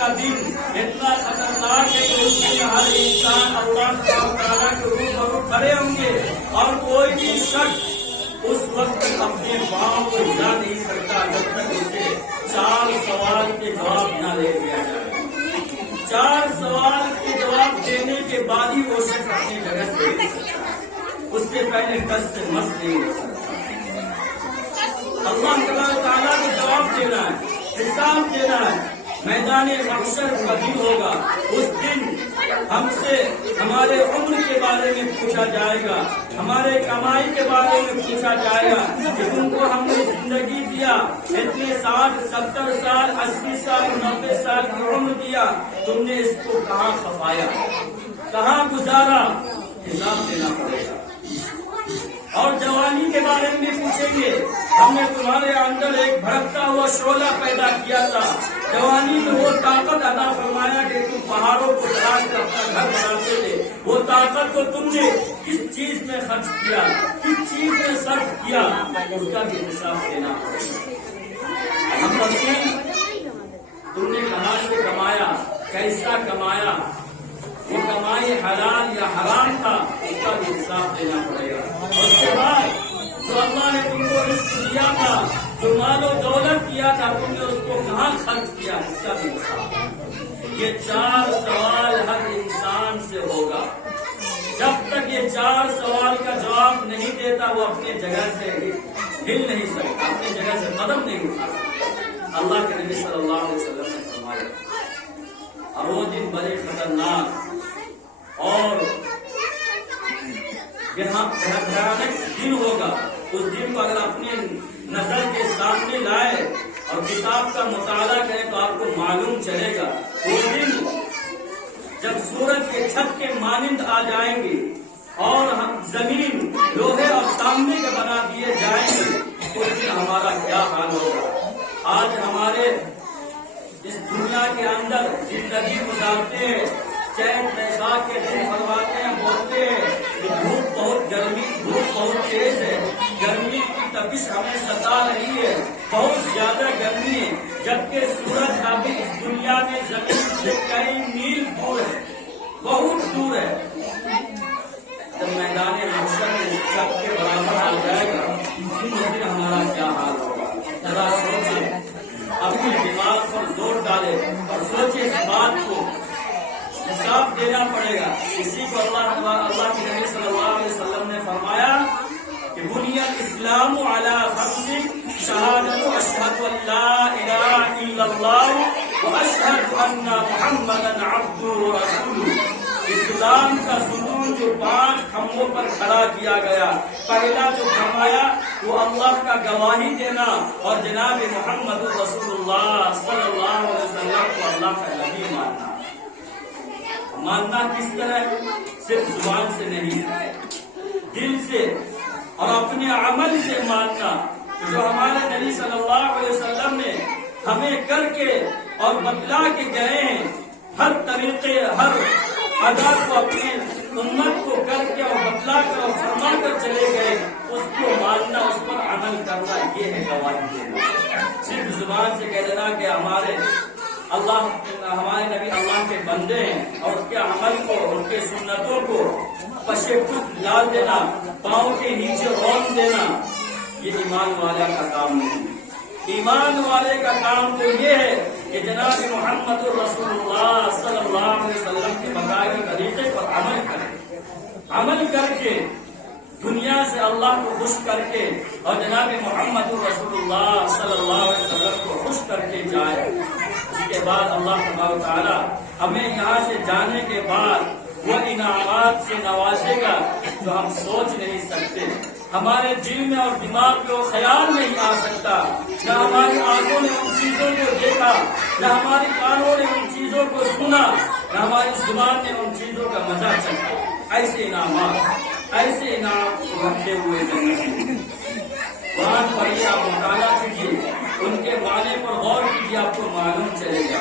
کا دن اتنا خطرناک ہے کہ اس میں ہر انسان اللہ تعالیٰ کے روبرو کھڑے ہوں گے اور کوئی بھی شخص اس وقت اپنے پاؤں کو ہلا نہیں سکتا جب تک اسے 4 سوال کے جواب نہ دے دیا جائے۔ 4 سوال کے جواب دینے کے بعد ہی وہ شخص اپنی جگہ سے ہل سکتا ہے، اس سے پہلے کس سے مس نہیں ہو سکتا۔ اللہ تعالیٰ کو جواب دینا ہے، حساب دینا ہے۔ میدان محشر کا دن ہوگا، اس دن ہم سے ہمارے عمر کے بارے میں پوچھا جائے گا، ہمارے کمائی کے بارے میں پوچھا جائے گا کہ تم کو ہم نے زندگی دیا، اتنے 60 70 سال 80 سال 90 سال کی عمر دیا، تم نے اس کو کہاں کھپایا، کہاں گزارا، حساب دینا پڑے گا۔ اور جوانی کے بارے میں پوچھیں گے، ہم نے تمہارے اندر ایک بھڑکتا ہوا شعلہ پیدا کیا تھا، جوانی میں وہ طاقت عطا فرمایا کہ تم پہاڑوں کو تراش کر اپنا گھر بناتے تھے، وہ طاقت کو تم نے کس چیز میں خرچ کیا، کس چیز میں صرف کیا، اس کا بھی حساب دینا پڑے گا۔ ہم وسیع تم نے کہاں سے کمایا، کیسا کمایا، وہ کمائی حلال یا حرام تھا، اس کا بھی حساب دینا پڑے گا۔ اور اس کے بعد جو اللہ نے تم کو رزق دیا تھا، جو مال و دولت دیا تھا، تم نے اس کو کہاں خرچ کیا، اس کا بھی حساب۔ یہ 4 سوال ہر انسان سے ہوگا۔ جب تک یہ 4 سوال کا جواب نہیں دیتا وہ اپنے جگہ سے ہل نہیں سکتا، اپنی جگہ سے قدم نہیں اٹھا سکتا۔ اللہ کے نبی صلی اللہ علیہ وسلم نے فرمایا، اور وہ دن بڑے خطرناک اور بھیانک دن ہوگا۔ اس دن کو اگر اپنے نظر کے سامنے لائے اور کتاب کا مطالعہ کرے تو آپ کو معلوم چلے گا، وہ دن جب سورج کے چھت کے مانند آ جائیں گے اور ہم زمین لوہے اور تانبے کے بنا دیے جائیں گے، تو اس دن ہمارا کیا حال ہوگا۔ آج ہمارے اس دنیا کے اندر زندگی گزارتے ہیں، چین بیساکھ کے دن فرماتے ہیں، بولتے ہیں کہ دھوپ بہت تیز ہے، گرمی کی تپش ہمیں ستا رہی ہے، بہت زیادہ گرمی ہے، جبکہ سورج ابھی اس دنیا میں زمین سے کئی میل دور ہے، بہت دور ہے۔ جب میدان محشر میں اس چھت کے برابر آ جائے گا تو پھر ہمارا کیا حال ہوگا۔ ذرا سوچے، اپنے دماغ پر زور ڈالے اور سوچے، اس بات کو حساب دینا پڑے گا۔ اسی کو اللہ کے نبی صلی اللہ علیہ وسلم نے فرمایا کہ بنی الاسلام علی 5 شہادت اشہد ان لا الہ الا اللہ واشہد ان محمدا عبدہ ورسولہ۔ اسلام کا ستون جو 5 کھمبوں پر کھڑا کیا گیا، پہلا جو فرمایا وہ اللہ کا گواہی دینا اور جناب محمد رسول اللہ صلی اللہ علیہ وسلم کو اللہ کا نبی ماننا۔ ماننا کس طرح؟ صرف زبان سے نہیں، دل سے اور اپنے عمل سے ماننا۔ جو ہمارے نبی صلی اللہ علیہ وسلم نے ہمیں کر کے اور بتلا کے گئے ہیں، ہر طریقے ہر ادا کو اپنی امت کو کر کے اور بتلا کر اور فرما کر چلے گئے، اس کو ماننا، اس پر عمل کرنا، یہ ہے گواہی دینا۔ صرف زبان سے کہہ دینا کہ ہمارے نبی اللہ کے بندے ہیں اور اس کے عمل کو، ان کے سنتوں کو پشے پشت ڈال دینا، پاؤں کے نیچے رون دینا، یہ ایمان والے کا کام نہیں۔ ایمان والے کا کام تو یہ ہے کہ جناب محمد رسول اللہ صلی اللہ علیہ وسلم کے بتائے ہوئے طریقے پر عمل کرے، عمل کر کے دنیا سے اللہ کو خوش کر کے اور جناب محمد رسول اللہ صلی اللہ علیہ وسلم کو خوش کر کے جائے۔ اس کے بعد اللہ تعالی ہمیں یہاں سے جانے کے بعد وہ انعامات سے نوازے گا جو ہم سوچ نہیں سکتے، ہمارے دل میں اور دماغ میں وہ خیال نہیں آ سکتا، نہ ہماری آنکھوں نے ان چیزوں کو دیکھا، نہ ہماری کانوں نے ان چیزوں کو سنا، نہ ہماری زبان نے ان چیزوں کا مزہ چکھا۔ ایسے انعامات، ایسے انعام رکھے ہوئے جنت قرآن پڑھیے، آپ مطالعہ کیجیے، ان کے معنی پر غور کیجیے، آپ کو معلوم چلے گا۔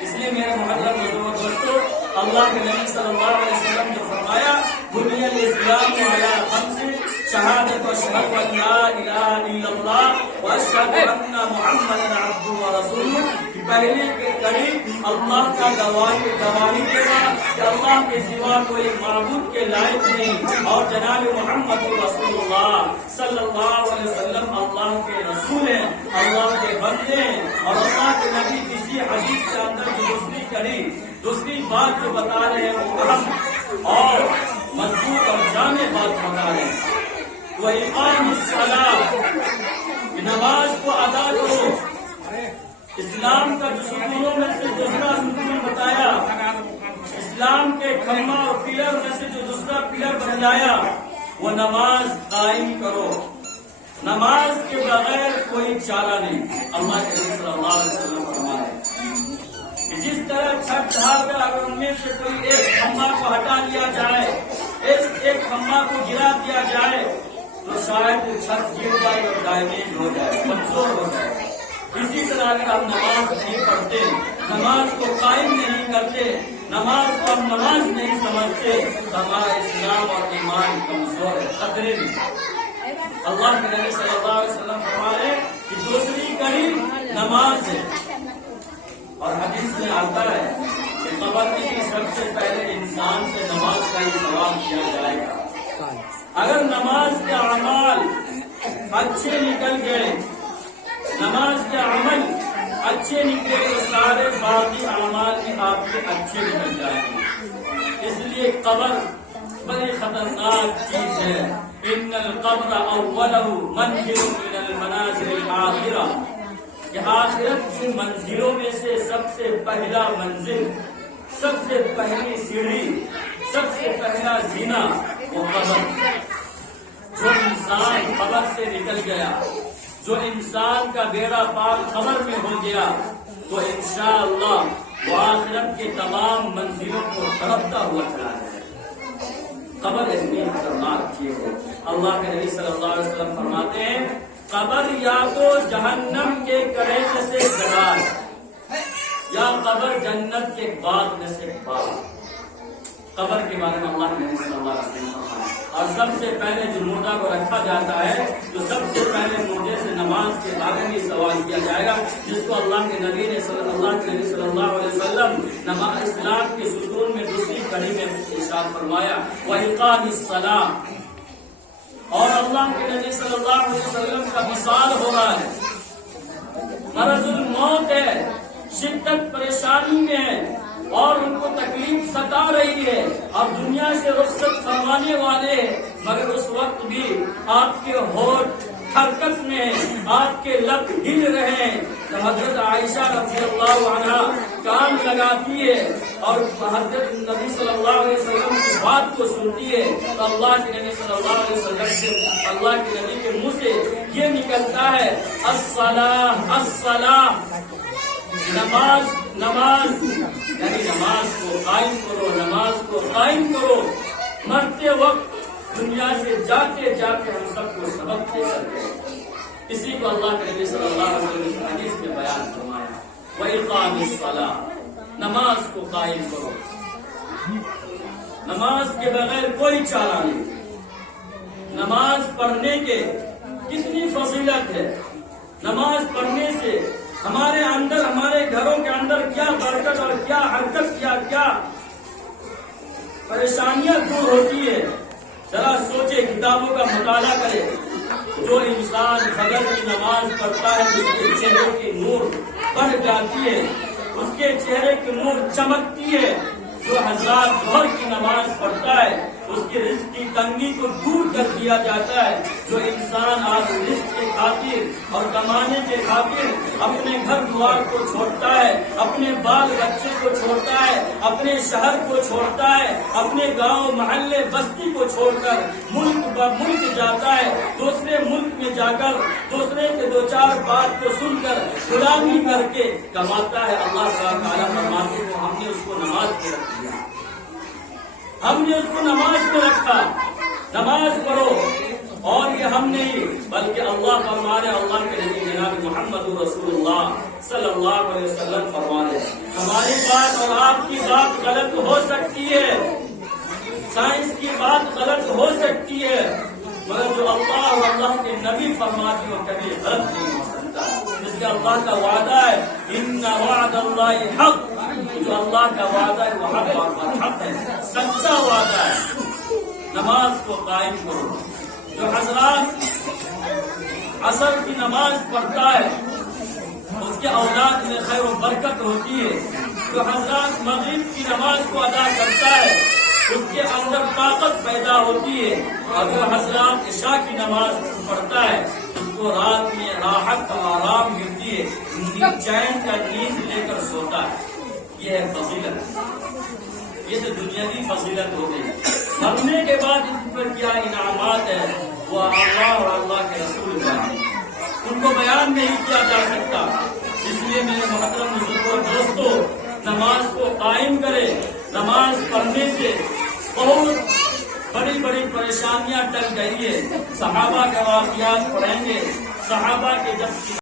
اس لیے میرے محترم دوستوں، اللہ کے نبی صلی اللہ علیہ وسلم نے فرمایا بنی الاسلام علی 5 شہادت اشہد ان لا الہ الا اللہ واشہد ان محمدا عبدہ ورسولہ۔ پہلی کڑی اللہ کا گواہی دینا کہ اللہ کے سوا کوئی معبود کے لائق نہیں، اور جناب محمد رسول اللہ صلی اللہ علیہ وسلم اللہ کے رسول ہیں، اللہ کے بندے ہیں، اور اللہ کے نبی کسی حدیث کے اندر جو دوسری کڑی، دوسری بات جو بتا رہے ہیں وہ اہم اور مضبوط اور جامع بات بتا رہے ہیں، وہ اقام الصلاۃ، نماز کو ادا کرو۔ اسلام کا جو ستونوں میں سے دوسرا ستون بتایا، اسلام کے کھمبا اور پلر میں سے جو دوسرا پلر بتلایا، وہ نماز قائم کرو۔ نماز کے بغیر کوئی چارہ نہیں۔ اللہ کے نبی صلی اللہ علیہ وسلم فرمائے کہ جس طرح چھت ڈھا کر اگر ان میں سے کوئی ایک کھمبا کو ہٹا دیا جائے، ایک کھمبا کو گرا دیا جائے تو شاید چھت گر جائے اور ڈیمیج ہو جائے، کمزور ہو جائے۔ اسی طرح اگر ہم نماز نہیں پڑھتے، نماز کو قائم نہیں کرتے، نماز کو ہم نماز نہیں سمجھتے تو ہمارا اسلام اور ایمان کمزور ہے، خطرے میں۔ اللہ کے نبی صلی اللہ علیہ وسلم فرمائے کہ دوسری کڑی نماز ہے، اور حدیث میں آتا ہے کہ قبر میں سب سے پہلے انسان سے نماز کا ہی سوال کیا جائے گا۔ اگر نماز کے اعمال اچھے نکل گئے، نماز کے عمل اچھے نکلے تو سارے باقی اعمال بھی آپ کے اچھے نکل جائیں گے۔ اس لیے قبر بڑی خطرناک چیز ہے۔ ان القبر اولہ منزل من المنازل الآخرہ، کہ آخرت کی منزلوں میں سے سب سے پہلا منزل، سب سے پہلی سیڑھی، سب سے پہلا زینہ وہ قبر۔ جو انسان قبر سے نکل گیا، جو انسان کا بیڑا پار قبر میں ہو گیا، تو انشاءاللہ وہ آخرت کے تمام منزلوں کو تڑپتا ہوا چلا جائے۔ قبر اتنی خطرناک چیز ہے۔ اللہ کے نبی صلی اللہ علیہ وسلم فرماتے ہیں قبر یا تو جہنم کے کڑے سے جگہ، یا قبر جنت کے باغ میں سے باغ۔ قبر کے بارے میں اللہ کے نبی صلی اللہ علیہ وسلم فرمایا، اور سب سے پہلے جو مردہ کو رکھا جاتا ہے تو سب سے پہلے مردے سے نماز کے بارے میں سوال کیا جائے گا، جس کو اللہ کے نبی صلی اللہ علیہ وسلم نماز اسلام کے ستون میں دوسری کڑی میں ارشاد فرمایا وَإِقَامِ الصَّلَاةِ، اور اللہ کے نبی صلی اللہ علیہ وسلم کا مثال ہو رہا ہے، مرض الموت ہے، شدت پریشانی میں ہے، اور ان کو تکلیف ستا رہی ہے، اب دنیا سے رخصت فرمانے والے، مگر اس وقت بھی آپ کے ہونٹ حرکت میں، آپ کے لب ہل رہے ہیں، تو حضرت عائشہ رضی اللہ عنہا کان لگاتی ہے اور حضرت نبی صلی اللہ علیہ وسلم کی بات کو سنتی ہے، تو اللہ کے نبی صلی اللہ علیہ وسلم سے، اللہ کے نبی کے منہ سے یہ نکلتا ہے الصلاۃ الصلاۃ، نماز نماز، یعنی نماز کو قائم کرو، نماز کو قائم کرو۔ مرتے وقت دنیا سے جاتے جاتے ہم سب کو سبق دے کر گئے، اسی کو اللہ کے نبی صلی اللہ علیہ وسلم اس حدیث میں بیان فرمایا وَإِقَامِ الصَّلَاةِ، نماز کو قائم کرو۔ نماز کے بغیر کوئی چارہ نہیں۔ نماز پڑھنے کے کتنی فضیلت ہے، نماز پڑھنے سے ہمارے اندر، ہمارے گھروں کے اندر کیا برکت اور کیا حرکت، کیا پریشانیاں دور ہوتی ہے۔ ذرا سوچے، کتابوں کا مطالعہ کرے، جو انسان فجر کی نماز پڑھتا ہے اس کے چہرے کی نور بڑھ جاتی ہے، اس کے چہرے کی نور چمکتی ہے۔ جو حضرات ظہر کی نماز پڑھتا ہے اس کے رزق کی تنگی کو دور کر دیا جاتا ہے۔ جو انسان آج رزق کے خاطر اور کمانے کے خاطر اپنے گھر دوار کو چھوڑتا ہے، اپنے بال بچے کو چھوڑتا ہے، اپنے شہر کو چھوڑتا ہے، اپنے گاؤں محلے بستی کو چھوڑ کر ملک جاتا ہے، دوسرے ملک میں جا کر دوسرے کے دو چار بات کو سن کر غلامی کر کے کماتا ہے۔ اللہ تعالیٰ فرماتے ہیں ہم نے اس کو نماز میں رکھ دیا، ہم نے اس کو نماز میں رکھا، نماز پڑھو۔ اور یہ ہم نہیں بلکہ اللہ فرما رہے، اللہ کے نبی جناب محمد رسول اللہ صلی اللہ علیہ وسلم فرما رہے ہماری بات اور آپ کی بات غلط ہو سکتی ہے، سائنس کی بات غلط ہو سکتی ہے، مگر جو اللہ اور اللہ کے نبی فرماتے ہیں وہ کبھی غلط نہیں ہو سکتا۔ اس لیے اللہ کا وعدہ ہے ان وعد اللہ حق، جو اللہ کا وعدہ ہے وہ حق ہے، سچا وعدہ ہے۔ نماز کو قائم کرو۔ جو حضرات عصر کی نماز پڑھتا ہے اس کے اولاد میں خیر و برکت ہوتی ہے۔ جو حضرات مغرب کی نماز کو ادا کرتا ہے اس کے اندر طاقت پیدا ہوتی ہے، اور جو حضرات عشاء کی نماز پڑھتا ہے اس کو رات میں راحت اور آرام ملتی ہے، چین کا نیند لے کر سوتا ہے۔ یہ ہے فضیلت، یہ تو دنیاوی فضیلت ہو گئی۔ مرنے کے بعد اس پر کیا انعامات ہے وہ اللہ اور اللہ کے رسول کا ہے، ان کو بیان نہیں کیا جا سکتا۔ اس لیے میرے محترم بزرگوں دوستوں، نماز کو قائم کرے۔ نماز پڑھنے سے بہت بڑی بڑی پریشانیاں ٹل گئی ہے۔ صحابہ کے واقعات پڑھیں گے، صحابہ کے جب